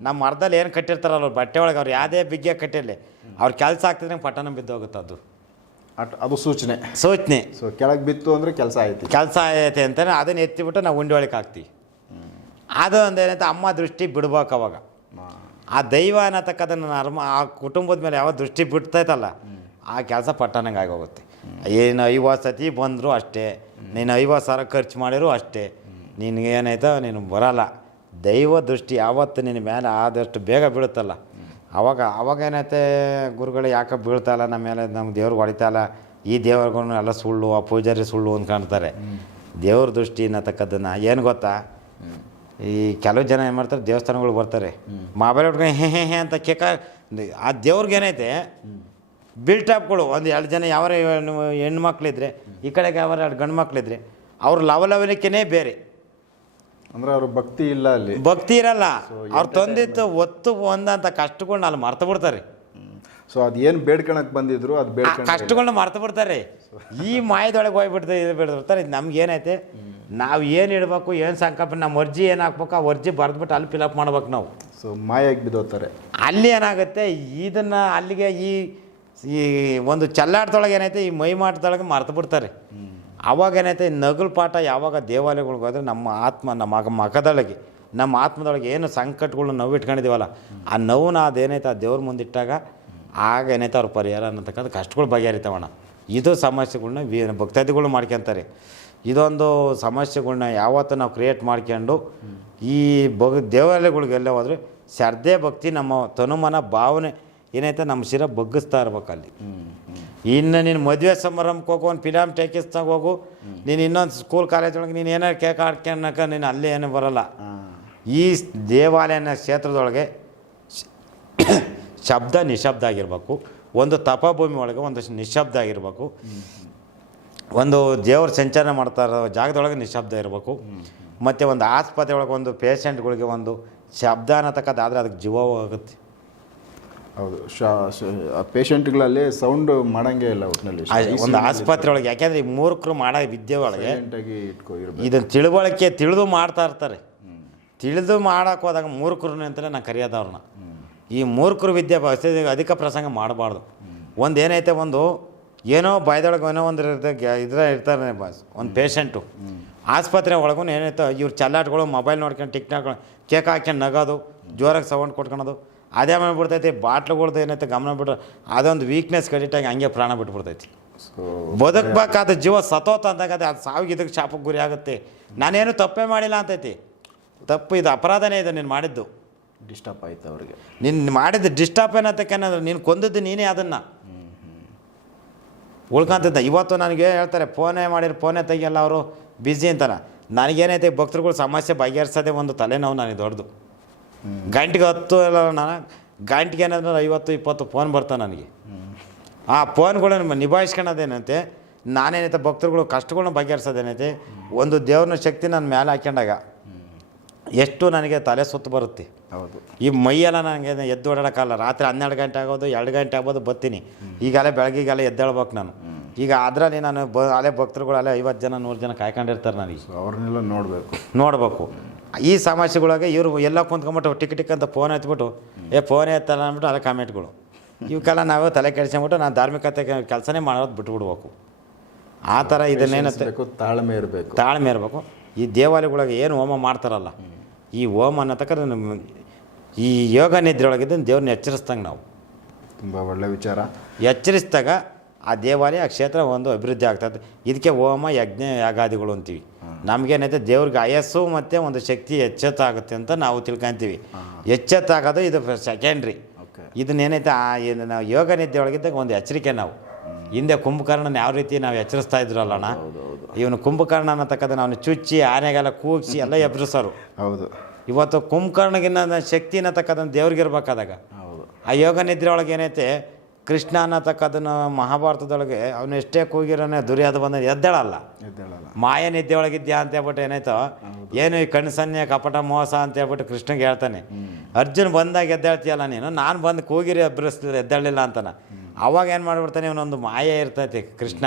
B: ನಮ್ಮ ಅರ್ಧಲ್ಲಿ ಏನು ಕಟ್ಟಿರ್ತಾರಲ್ಲ ಅವ್ರು ಬಟ್ಟೆ ಒಳಗೆ ಅವ್ರು ಯಾವುದೇ ಬಿಗ್ಗೆ ಕಟ್ಟಿರಲಿ. ಅವ್ರ ಕೆಲಸ ಆಗ್ತಿದ್ರೆ ಪಟ್ಟಣ ಬಿದ್ದೋಗುತ್ತೆ ಅದು.
A: ಅಟ್ ಅದು ಸೂಚನೆ.
B: ಸೂಚನೆ.
A: ಸೊ ಕೆಳಗೆ ಬಿತ್ತು ಅಂದರೆ ಕೆಲಸ ಆಯ್ತು.
B: ಕೆಲಸ ಐತೆ ಅಂತಾನೆ ಅದನ್ನ ಎತ್ತಿಬಿಟ್ಟು ನಾವು ಉಂಡೆ ಒಳಗೆ ಹಾಕ್ತೀವಿ. ಅದು ಒಂದು ಏನಂತ ಅಮ್ಮ ದೃಷ್ಟಿ ಬಿಡ್ಬೇಕು ಅವಾಗ. ಆ ದೈವ ಅನ್ನತಕ್ಕದನ್ನು ನರ್ಮ ಆ ಕುಟುಂಬದ ಮೇಲೆ ಯಾವ ದೃಷ್ಟಿ ಬಿಡ್ತೈತಲ್ಲ ಆ ಕೆಲಸ ಪಟ್ಟಣಂಗೆ ಆಗೋಗುತ್ತೆ. ಏನು ಐವತ್ತು ಸತಿ ಬಂದರೂ ಅಷ್ಟೇ ನೀನು ಐವತ್ತು ಸಾವಿರ ಖರ್ಚು ಮಾಡಿರೂ ಅಷ್ಟೇ. ನಿನಗೆ ಏನಾಯ್ತೋ ನೀನು ಬರಲ್ಲ. ದೈವ ದೃಷ್ಟಿ ಯಾವತ್ತು ನಿನ್ನ ಮೇಲೆ ಆದಷ್ಟು ಬೇಗ ಬೀಳುತ್ತಲ್ಲ. ಅವಾಗ ಅವಾಗ ಏನೈತೆ ಗುರುಗಳು ಯಾಕೆ ಬೀಳ್ತಾಯಿಲ್ಲ ನಮ್ಮ ಮೇಲೆ, ನಮ್ಮ ದೇವ್ರಿಗೆ ಹೊಡಿತಾಯಿಲ್ಲ ಈ ದೇವ್ರಿಗೂ ಎಲ್ಲ ಸುಳ್ಳು, ಆ ಪೂಜಾರಿ ಸುಳ್ಳು ಅಂತ ಕಾಣ್ತಾರೆ. ದೇವ್ರ ದೃಷ್ಟಿ ಅನ್ನತಕ್ಕದ್ದನ್ನು ಏನು ಗೊತ್ತಾ? ಈ ಕೆಲವು ಜನ ಏನು ಮಾಡ್ತಾರೆ, ದೇವಸ್ಥಾನಗಳು ಬರ್ತಾರೆ. ಮೊಬೈಲ್ ಹೊಡ್ಕೊಂಡು ಹೇ ಹೇ ಹೇ ಅಂತ ಕೇಕ, ಆ ದೇವ್ರಿಗೆ ಏನೈತೆ ಒಂದು ಎರಡು ಜನ ಯಾವ ಹೆಣ್ಮಕ್ಳಿದ್ರೆ ಈ ಕಡೆಗೆ ಯಾವ ಎರಡು ಗಂಡು ಮಕ್ಳಿದ್ರೆ, ಅವ್ರ ಲವಲವಿಕೆನೇ ಬೇರೆ.
A: ಅಂದರೆ ಅವ್ರ ಭಕ್ತಿ ಇಲ್ಲ ಅಲ್ಲಿ.
B: ಭಕ್ತಿ ಇರಲ್ಲ. ಅವ್ರು ತಂದಿತ್ತು ಒತ್ತು ಒಂದಂತ ಕಷ್ಟಗಳನ್ನ ಅಲ್ಲಿ ಮರ್ತು ಬಿಡ್ತಾರೆ.
A: ಸೊ ಅದು ಏನು ಬೇಡ್ಕೊಳಕ್ ಬಂದಿದ್ರು ಅದು
B: ಬೇಡ
A: ಬೇಡ್ಕೊಂಡು
B: ಕಷ್ಟಗಳನ್ನ ಮರ್ತು ಬಿಡ್ತಾರೆ. [LAUGHS] ಈ ಮಾಯದೊಳಗೆ ಹೋಗ್ಬಿಡ್ತಾರೆ ಇದು ಬಿಡ್ತಾರೆ. ನಮ್ಗೆ ಏನೈತೆ? ನಾವು ಏನು ಇಡಬೇಕು ಏನು ಸಂಕಲ್ಪ ನಮ್ಮ ಅರ್ಜಿ ಏನು ಹಾಕ್ಬೇಕು ಆ ಅರ್ಜಿ ಬರೆದ್ಬಿಟ್ಟು ಅಲ್ಲಿ ಫಿಲಪ್ ಮಾಡ್ಬೇಕು ನಾವು.
A: ಸೊ ಮಾಯಾಗಿ ಬಿದ್ದೋತಾರೆ
B: ಅಲ್ಲಿ ಏನಾಗುತ್ತೆ? ಇದನ್ನು ಅಲ್ಲಿಗೆ ಈ ಈ ಒಂದು ಚಲ್ಲಾಟದೊಳಗೆ ಏನೈತೆ? ಈ ಮೈ ಮಾಟದೊಳಗೆ ಮರ್ತು ಬಿಡ್ತಾರೆ. ಅವಾಗ ಏನೈತೆ ಈ ನಗಲು ಪಾಠ ಯಾವಾಗ ದೇವಾಲಯಗಳಿಗೆ ಹೋದ್ರೆ ನಮ್ಮ ಆತ್ಮ, ನಮ್ಮ ಮಗ, ಮಗದೊಳಗೆ, ನಮ್ಮ ಆತ್ಮದೊಳಗೆ ಏನು ಸಂಕಟಗಳನ್ನ ನೋವು ಇಟ್ಕೊಂಡಿದ್ದೀವಲ್ಲ ಆ ನೋವನ್ನ ಅದೇನೈತೆ ಆ ದೇವ್ರ ಮುಂದಿಟ್ಟಾಗ ಆಗ ಏನೈತೆ ಅವ್ರ ಪರಿಹಾರ ಅನ್ನತಕ್ಕಂಥ ಕಷ್ಟಗಳು ಬಗೆಹರಿತಾವಣ್ಣ. ಇದು ಸಮಸ್ಯೆಗಳ್ನ ವಿ, ಭಕ್ತಾದಿಗಳು ಮಾಡ್ಕೊಂತಾರೆ. ಇದೊಂದು ಸಮಸ್ಯೆಗಳ್ನ ಯಾವತ್ತೂ ನಾವು ಕ್ರಿಯೇಟ್ ಮಾಡ್ಕೊಂಡು ಈ ಬಗ್, ದೇವಾಲಯಗಳಿಗೆಲ್ಲ ಹೋದರೆ ಶ್ರದ್ಧೆ ಭಕ್ತಿ ನಮ್ಮ ತನುಮನ ಭಾವನೆ ಏನೈತೆ ನಮ್ಮ ಶಿರ ಬಗ್ಗಿಸ್ತಾ ಇರ್ಬೇಕು ಅಲ್ಲಿ ಇನ್ನು ನೀನು ಮದುವೆ ಸಮಾರಂಭಕ್ಕೆ ಹೋಗು ಒಂದು ಫಿಲಮ್ ಟೇಕಿಸ್ದಾಗ ಹೋಗು. ನೀನು ಇನ್ನೊಂದು ಸ್ಕೂಲ್ ಕಾಲೇಜ್ ಒಳಗೆ ನೀನು ಏನಾರು ಕೇಕ್ ಆಡ್ಕೊಂಡಕ ನೀನು ಅಲ್ಲೇ ಏನೂ ಬರೋಲ್ಲ. ಈ ದೇವಾಲಯನ ಕ್ಷೇತ್ರದೊಳಗೆ [COUGHS] ಶಬ್ದ ನಿಶಬ್ದ ಆಗಿರಬೇಕು. ಒಂದು ತಪಭೂಮಿ ಒಳಗೆ ಒಂದು ನಿಶಬ್ದ ಆಗಿರಬೇಕು. ಒಂದು ದೇವ್ರ ಸಂಚಾರ ಮಾಡ್ತಾ ಇರೋ ಜಾಗದೊಳಗೆ ನಿಶಬ್ದ ಇರಬೇಕು. ಮತ್ತು ಒಂದು ಆಸ್ಪತ್ರೆ ಒಳಗೆ ಒಂದು ಪೇಷಂಟ್ಗಳಿಗೆ ಒಂದು ಶಬ್ದ ಅನ್ನತಕ್ಕದ್ದಾದರೆ ಅದಕ್ಕೆ ಜೀವ ಹೋಗುತ್ತೆ
A: ಹೌದು. ಶಾ ಪೇಷಂಟ್ಗಳಲ್ಲಿ ಸೌಂಡ್ ಮಾಡಂಗೆ ಇಲ್ಲ ಒಟ್ಟಿನಲ್ಲಿ
B: ಒಂದು ಆಸ್ಪತ್ರೆ ಒಳಗೆ ಯಾಕೆಂದರೆ ಈ ಮೂರ್ಖರು ಮಾಡೋ ವಿದ್ಯೆ ಒಳಗೆ ಇದನ್ನು ತಿಳುವಳಿಕೆ ತಿಳಿದು ಮಾಡ್ತಾ ಇರ್ತಾರೆ. ತಿಳಿದು ಮಾಡಕ್ಕೆ ಹೋದಾಗ ಮೂರ್ಖರು ಅಂತಲೇ ನಾನು ಕರೆಯೋದವ್ರನ್ನ. ಈ ಮೂರ್ಖರು ವಿದ್ಯಾಭ್ಯಾಸ ಅಧಿಕ ಪ್ರಸಂಗ ಮಾಡಬಾರ್ದು. ಒಂದು ಏನೈತೆ ಒಂದು ಏನೋ ಬಾಯ್ದೊಳಗೆ ಏನೋ ಒಂದು ಇದ್ರ ಇರ್ತಾರೆ ಬಾಸ್ ಒಂದು ಪೇಷಂಟು. ಆಸ್ಪತ್ರೆ ಒಳಗೂ ಏನೈತೆ ಇವ್ರು ಚಲ್ಲಾಟ್ಗಳು ಮೊಬೈಲ್ ನೋಡ್ಕೊಂಡು ಟಿಕ್ ಟಾಕ್ ಕೇಕ್ ಹಾಕ್ಕೊಂಡು ನಗೋದು ಜೋರಾಗಿ ಸೌಂಡ್ ಕೊಟ್ಕೊಳೋದು. ಅದೇ ಮಾಡ್ಬಿಡ್ತೈತಿ ಬಾಟ್ಲುಗಳ್ದು ಏನೈತೆ ಗಮನ ಬಿಟ್ರೆ ಅದೊಂದು ವೀಕ್ನೆಸ್ ಆಗಿ ಹಂಗೆ ಪ್ರಾಣ ಬಿಟ್ಬಿಡ್ತೈತಿ ಬದುಕಬೇಕಾದ ಜೀವ ಸತೋತ ಅಂದಾಗ ಅದು ಅದು ಸಾವಿಗೆ ಇದಕ್ಕೆ ಶಾಪಕ್ಕೆ ಗುರಿ ಆಗುತ್ತೆ. ನಾನೇನು ತಪ್ಪೇ ಮಾಡಿಲ್ಲ ಅಂತೈತಿ. ತಪ್ಪು ಇದು ಅಪರಾಧನೇ ಇದೆ ನೀನು ಮಾಡಿದ್ದು.
A: ಡಿಸ್ಟರ್ಬ್ ಆಯ್ತು ಅವ್ರಿಗೆ.
B: ನೀನು ಮಾಡಿದ್ದು ಡಿಸ್ಟರ್ಬ್ ಏನಂತಕ್ಕೇನಾದ್ರು ನೀನು ಕೊಂದದ್ದು ನೀನೇ ಅದನ್ನು. ಉಳ್ಕೊಂತಿದ್ದ. ಇವತ್ತು ನನಗೆ ಹೇಳ್ತಾರೆ ಫೋನೇ ಮಾಡಿರೋ ಫೋನೇ ತೆಗಿಯಲ್ಲ ಅವರು. ಬ್ಯುಸಿ ಅಂತಾರೆ. ನನಗೇನೈತೆ ಭಕ್ತರುಗಳು ಸಮಸ್ಯೆ ಬಗೆಹರಿಸೋದೇ ಒಂದು ತಲೆನೋವು ನನಗೆ ದೊಡ್ಡದು. ಗಂಟೆಗೆ ಹತ್ತು ಎಲ್ಲ ನಾನು ಗಂಟೆಗೆ ಏನಂದ್ರೆ ಐವತ್ತು ಇಪ್ಪತ್ತು ಫೋನ್ ಬರ್ತಾವೆ ನನಗೆ. ಆ ಫೋನ್ಗಳನ್ನ ನಿಭಾಯಿಸ್ಕೊಳ್ಳೋದೇನಂತೆ ನಾನೇನೈತೆ ಭಕ್ತರುಗಳು ಕಷ್ಟಗಳನ್ನ ಬಗೆಹರಿಸೋದೇನೈತೆ ಒಂದು ದೇವ್ರನ ಶಕ್ತಿ ನನ್ನ ಮೇಲೆ ಹಾಕ್ಕೊಂಡಾಗ ಎಷ್ಟು ನನಗೆ ತಲೆ ಸುತ್ತು ಬರುತ್ತೆ.
A: ಹೌದು.
B: ಈ ಮೈಯೆಲ್ಲ ನನಗೆ ಎದ್ದು ಓಡಾಡೋಕ್ಕಲ್ಲ ರಾತ್ರಿ ಹನ್ನೆರಡು ಗಂಟೆ ಆಗೋದು ಎರಡು ಗಂಟೆ ಆಗೋದು ಬರ್ತೀನಿ. ಈಗಲೇ ಬೆಳಗ್ಗೆಗೆಲ್ಲ ಎದ್ದೇಳ್ಬೇಕು ನಾನು. ಈಗ ಅದರಲ್ಲಿ ನಾನು ಬ ಅಲ್ಲೇ ಭಕ್ತರುಗಳು ಅಲ್ಲೇ ಐವತ್ತು ಜನ ನೂರು ಜನ ಕಾಯ್ಕೊಂಡಿರ್ತಾರೆ ನನಗೆ.
A: ಅವ್ರನ್ನೆಲ್ಲ ನೋಡಬೇಕು.
B: ನೋಡ್ಬೇಕು. ಈ ಸಮಾಜಗಳಾಗೆ ಇವರು ಎಲ್ಲ ಕುಂತ್ಕೊಂಬಿಟ್ಟು ಟಿಕ್ ಟಿಕ್ ಅಂತ ಫೋನ್ ಎತ್ಬಿಟ್ಟು ಏ ಫೋನ್ ಎತ್ತಲ್ಲ ಅಂದ್ಬಿಟ್ಟು ಅದೇ ಕಾಮೆಂಟ್ಗಳು. ಇವಕ್ಕೆಲ್ಲ ನಾವು ತಲೆ ಕೆಡಿಸ್ಕೊಂಬಿಟ್ಟು ನಾನು ಧಾರ್ಮಿಕತೆ ಕೆಲಸನೇ ಮಾಡೋದು ಬಿಟ್ಬಿಡ್ಬೇಕು. ಆ ಥರ ಇದನ್ನೇನತ್ತೆ
A: ತಾಳ್ಮೆ ಇರಬೇಕು.
B: ತಾಳ್ಮೆ ಇರಬೇಕು. ಈ ದೇವಾಲಯಗಳಾಗ ಏನು ಹೋಮ ಮಾಡ್ತಾರಲ್ಲ ಈ ಹೋಮ ಅನ್ನತಕ್ಕಂಥ ನಮ್ಮ ಈ ಯೋಗ ನಿದ್ರೆಯೊಳಗಿದ್ದ ದೇವ್ರನ್ನ ಎಚ್ಚರಿಸ್ದಂಗೆ ನಾವು.
A: ತುಂಬ ಒಳ್ಳೆ ವಿಚಾರ.
B: ಎಚ್ಚರಿಸಿದಾಗ ಆ ದೇವಾಲಯ ಆ ಕ್ಷೇತ್ರ ಒಂದು ಅಭಿವೃದ್ಧಿ ಆಗ್ತದೆ. ಇದಕ್ಕೆ ಹೋಮ ಯಜ್ಞ ಯಾಗಾದಿಗಳು ಅಂತೀವಿ. ನಮಗೇನೈತೆ ದೇವ್ರಿಗೆ ಆಯಸ್ಸು ಮತ್ತು ಒಂದು ಶಕ್ತಿ ಎಚ್ಚೆತ್ತಾಗುತ್ತೆ ಅಂತ ನಾವು ತಿಳ್ಕೊಂತೀವಿ. ಎಚ್ಚೆತ್ತಾಗೋದು ಇದು ಸೆಕೆಂಡ್ರಿ ಇದನ್ನೇನೈತೆ ಆ ಏನು ನಾವು ಯೋಗ ನಿದ್ದೆ ಒಳಗಿದ್ದಾಗ ಒಂದು ಎಚ್ಚರಿಕೆ ನಾವು. ಹಿಂದೆ ಕುಂಭಕರ್ಣನ ಯಾವ ರೀತಿ ನಾವು ಎಚ್ಚರಿಸ್ತಾ ಇದ್ರಲ್ಲಣ್ಣ ಇವನು ಕುಂಭಕರ್ಣ ಅನ್ನತಕ್ಕಂಥ ನಾವು ಚುಚ್ಚಿ ಆನೆಗೆಲ್ಲ ಕೂಗಿಸಿ ಎಲ್ಲ ಎಬ್ಬರಿಸೋರು
A: ಹೌದು.
B: ಇವತ್ತು ಕುಂಭಕರ್ಣಗಿನ್ನ ಶಕ್ತಿ ಅನ್ನತಕ್ಕಂಥ ದೇವ್ರಿಗೆ ಇರ್ಬೇಕಾದಾಗ
A: ಹೌದು.
B: ಆ ಯೋಗ ನಿದ್ರೆ ಒಳಗೆ ಏನೈತೆ ಕೃಷ್ಣ ಅನ್ನತಕ್ಕದನ್ನು ಮಹಾಭಾರತದೊಳಗೆ ಅವನು ಎಷ್ಟೇ ಕೂಗಿರೋನೆ ದುರ್ಯಾದ ಬಂದ ಎದ್ದೇಳಲ್ಲ.
A: ಎದ್ದೇಳಲ್ಲ.
B: ಮಾಯ ನಿದ್ದೆ ಒಳಗಿದ್ಯಾ ಅಂತ ಹೇಳ್ಬಿಟ್ಟು ಏನಾಯ್ತೋ? ಏನು ಈ ಕಣ್ಸನ್ಯ ಕಪಟ ಮೋಸ ಅಂತ ಹೇಳ್ಬಿಟ್ಟು ಕೃಷ್ಣಗೆ ಹೇಳ್ತಾನೆ. ಅರ್ಜುನ್ ಬಂದಾಗ ಎದ್ದೇಳ್ತೀಯಲ್ಲ ನೀನು? ನಾನು ಬಂದು ಕೂಗಿರಿ ಅಭ್ಯಸ್ತಿಲ್ಲ ಎದ್ದೇಳಲಿಲ್ಲ ಅಂತಾನೆ. ಅವಾಗ ಏನು ಮಾಡಿಬಿಡ್ತಾನೆ? ಇವನೊಂದು ಮಾಯ ಇರ್ತೈತಿ ಕೃಷ್ಣ.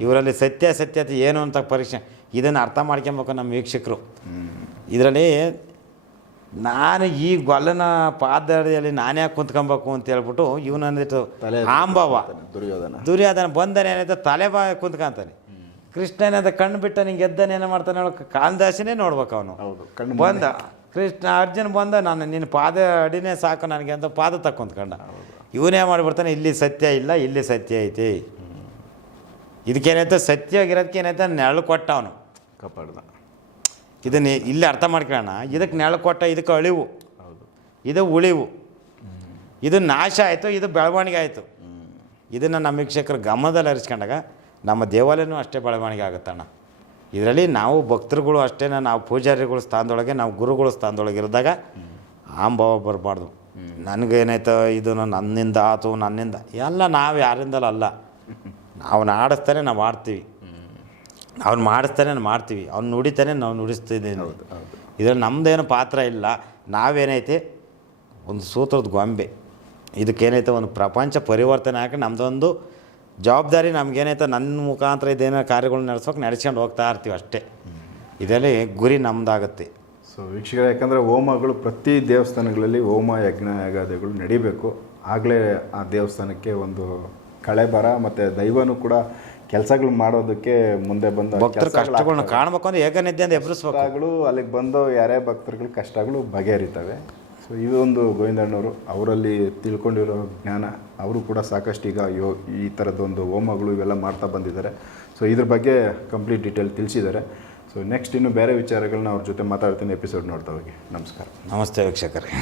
B: ಇವರಲ್ಲಿ ಸತ್ಯ ಸತ್ಯತೆ ಏನು ಅಂತ ಪರೀಕ್ಷೆ. ಇದನ್ನು ಅರ್ಥ ಮಾಡ್ಕೊಬೇಕು ನಮ್ಮ ವೀಕ್ಷಕರು. ಇದರಲ್ಲಿ ನಾನು ಈ ಗೊಲ್ಲನ ಪಾದಡಿಯಲ್ಲಿ ನಾನೇ ಕುಂತ್ಕೊಬೇಕು ಅಂತ ಹೇಳ್ಬಿಟ್ಟು ಇವನಂದಿಟ್ಟು ಆಂಬವ
A: ದುರ್ಯೋಧನ.
B: ದುರ್ಯೋಧನ ಬಂದನೆ ಏನಾಯ್ತು ತಲೆ ಬಾ ಕುಂತ್ಕೊಂತಾನೆ. ಕೃಷ್ಣ ಏನಂತ ಕಣ್ಣು ಬಿಟ್ಟ ನಿಂಗೆ ಎದ್ದನೆ ಏನು ಮಾಡ್ತಾನೆ ಹೇಳೋ ಕಾಳಿದಾಸನೇ ನೋಡ್ಬೇಕು ಅವನು. ಬಂದ. ಕೃಷ್ಣ ಅರ್ಜುನ್ ಬಂದ ನಾನು ನಿನ್ನ ಪಾದ ಅಡಿನೇ ಸಾಕು ನನಗೆ ಅಂತ ಪಾದ ತಕ್ಕೊಂತ್ಕೊಂಡ ಇವನೇ ಮಾಡಿಬಿಡ್ತಾನೆ ಇಲ್ಲಿ ಸತ್ಯ ಇಲ್ಲ ಇಲ್ಲಿ ಸತ್ಯ ಐತಿ. ಇದಕ್ಕೇನೈತೆ ಸತ್ಯವಾಗಿರೋದಕ್ಕೆ ಏನಾಯ್ತು ನೆರಳು ಕೊಟ್ಟ ಅವನು
A: ಕಾಪಾಡ್ದ
B: ಇದನ್ನ ಇಲ್ಲಿ ಅರ್ಥ ಮಾಡ್ಕೊಳ್ಳೋಣ. ಇದಕ್ಕೆ ನೆರಳು ಕೊಟ್ಟ ಇದಕ್ಕೆ ಅಳಿವು. ಇದು ಉಳಿವು. ಇದು ನಾಶ ಆಯಿತು, ಇದು ಬೆಳವಣಿಗೆ ಆಯಿತು. ಇದನ್ನು ನಮ್ಮ ವೀಕ್ಷಕರು ಗಮನದಲ್ಲಿ ಅರಿಸ್ಕೊಂಡಾಗ ನಮ್ಮ ದೇವಾಲಯನೂ ಅಷ್ಟೇ ಬೆಳವಣಿಗೆ ಆಗುತ್ತಣ್ಣ ಇದರಲ್ಲಿ ನಾವು ಭಕ್ತರುಗಳು ಅಷ್ಟೇ, ನಾವು ಪೂಜಾರಿಗಳ ಸ್ಥಾನದೊಳಗೆ, ನಾವು ಗುರುಗಳ ಸ್ಥಾನದೊಳಗೆ ಇರಿದಾಗ ಆಂಭಾವ ಬರಬಾರ್ದು. ನನಗೇನಾಯ್ತು, ಇದು ನನ್ನಿಂದ ಆತು, ನನ್ನಿಂದ. ಎಲ್ಲ ನಾವು ಯಾರಿಂದಲೂ ಅಲ್ಲ. ನಾವು ನಾಡಿಸ್ತಾನೆ, ನಾವು ಆಡ್ತೀವಿ. ಅವ್ನು ಮಾಡಿಸ್ತಾನೆ ಮಾಡ್ತೀವಿ. ಅವ್ನು ನುಡಿತಾನೆ ನಾವು ನುಡಿಸ್ತಿದ್ದೀನಿ. ಇದರಲ್ಲಿ ನಮ್ಮದೇನು ಪಾತ್ರ ಇಲ್ಲ. ನಾವೇನೈತೆ? ಒಂದು ಸೂತ್ರದ ಗೊಂಬೆ. ಇದಕ್ಕೇನೈತೆ? ಒಂದು ಪ್ರಪಂಚ ಪರಿವರ್ತನೆ ಹಾಕಿ ನಮ್ಮದೊಂದು ಜವಾಬ್ದಾರಿ ನಮಗೇನೈತೆ? ನನ್ನ ಮುಖಾಂತರ ಇದೇನೋ ಕಾರ್ಯಗಳನ್ನ ನಡೆಸೋಕೆ ನಡೆಸ್ಕೊಂಡು ಹೋಗ್ತಾ ಇರ್ತೀವಿ ಅಷ್ಟೇ. ಇದರಲ್ಲಿ ಗುರಿ ನಮ್ಮದಾಗತ್ತೆ
A: ಸೊ ವೀಕ್ಷಕರೇ ಯಾಕಂದರೆ ಹೋಮಗಳು ಪ್ರತಿ ದೇವಸ್ಥಾನಗಳಲ್ಲಿ ಹೋಮ ಯಜ್ಞ ಯಾಗಾದಿಗಳು ನಡಿಬೇಕು. ಆಗಲೇ ಆ ದೇವಸ್ಥಾನಕ್ಕೆ ಒಂದು ಕಳೆ ಬರ ಮತ್ತು ದೈವನೂ ಕೂಡ ಕೆಲಸಗಳು ಮಾಡೋದಕ್ಕೆ ಮುಂದೆ ಬಂದ
B: ಭಕ್ತರು ಕಷ್ಟಗಳನ್ನ ಕಾಣಬೇಕು ಅಂದ್ರೆ ಏಕನಿದ್ದೆ ಅಂತ ಎಬ್ಬರಿಸ್ಬೇಕು
A: ಕಷ್ಟಗಳು ಅಲ್ಲಿಗೆ ಬಂದು ಯಾರೇ ಭಕ್ತರುಗಳ ಕಷ್ಟಗಳು ಬಗೆಹರಿತವೆ. ಸೊ ಇದೊಂದು ಗೋವಿಂದಣ್ಣವರು ಅವರಲ್ಲಿ ತಿಳ್ಕೊಂಡಿರೋ ಜ್ಞಾನ. ಅವರು ಕೂಡ ಸಾಕಷ್ಟು ಈಗ ಯೋ ಈ ಥರದ್ದೊಂದು ಹೋಮಗಳು ಇವೆಲ್ಲ ಮಾಡ್ತಾ ಬಂದಿದ್ದಾರೆ. ಸೊ ಇದ್ರ ಬಗ್ಗೆ ಕಂಪ್ಲೀಟ್ ಡೀಟೇಲ್ ತಿಳಿಸಿದ್ದಾರೆ. ಸೊ ನೆಕ್ಸ್ಟ್ ಇನ್ನು ಬೇರೆ ವಿಚಾರಗಳನ್ನ ಅವ್ರ ಜೊತೆ ಮಾತಾಡ್ತೀನಿ ಎಪಿಸೋಡ್ ನೋಡ್ತಾ ಹೋಗಿ. ನಮಸ್ಕಾರ.
B: ನಮಸ್ತೆ ವೀಕ್ಷಕರೇ.